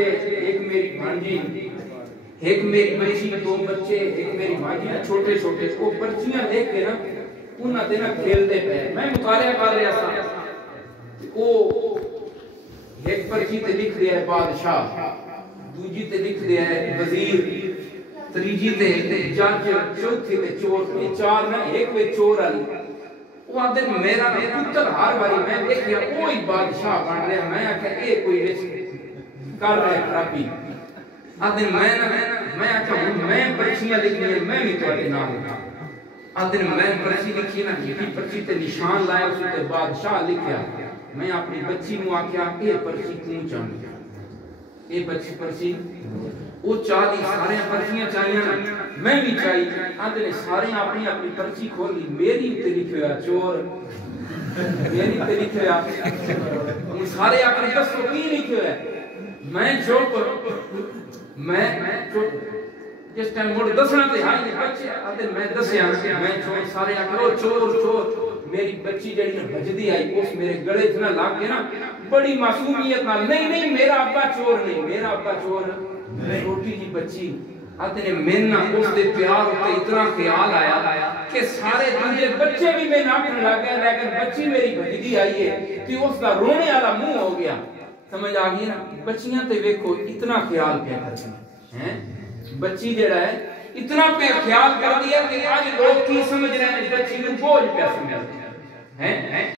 बच्चे, एक मेरी भांजी, एक मेरी बच्ची, 2 बच्चे, एक मेरी भांजी छोटे छोटे। वो पर्चियां देख के ना उन्होंने ना खेलते पे मैं मुतालिया कर रहा था। वो एक पर्ची ते लिख दिया है बादशाह, दूजी ते लिख दिया है वजीर, तीजी ते जज, चौथी ते चोर। ये 4 ना एक वे चोर वाली। वो आदे मेरा पुत्र हर बारी मैं देखिया वो ही बादशाह बन रहा। मैं आख्या ए कोई कर रहा है खराबी। आदे मैं आख्या मैं पर्चियां लिखनी है, मैं भी तुहाडे नाल आदे मैं पर्ची लिखी ना, की पर्ची ते निशान लाया, उस ते बादशाह लिखया। मैं अपनी बच्ची नु आख्या ए पर्ची क्यों चाहनी, ए बच्ची पर्ची वो चाही, सारे पर्चियां चाहिए ना, मैं भी चाही। आदे ने सारे अपनी अपनी पर्ची खोली, मेरी ते लिखया चोर, मेरी ते लिखया। ये सारे अपने दसो की लिखया, मैं चुप, मैं चुप। जिस टाइम मुड़ दसना ते हाई बच्चे आदे मैं दसया, मैं चोर। सारे आखो चोर चोर। मेरी बच्ची जड़ी भजदी आई, उस मेरे गले च ना लग के ना बड़ी मासूमियत नाल, नहीं नहीं मेरा अब्बा चोर नहीं, मेरा अब्बा चोर। छोटी जी बच्ची आते ने मेना उसके प्यार उते इतना ख्याल आया कि सारे दूजे बच्चे भी मैं नाखन लग गए, लेकिन बच्ची मेरी भजदी आई है कि उसका रोने वाला मुंह हो गया। समझ आ गई ना। बच्चियां ते देखो इतना ख्याल क्या करती हैं, बच्ची जेड़ा है इतना पे ख्याल कर दिया कि आज लोग की समझ रहे हैं बच्ची को बोझ पे समझते हैं।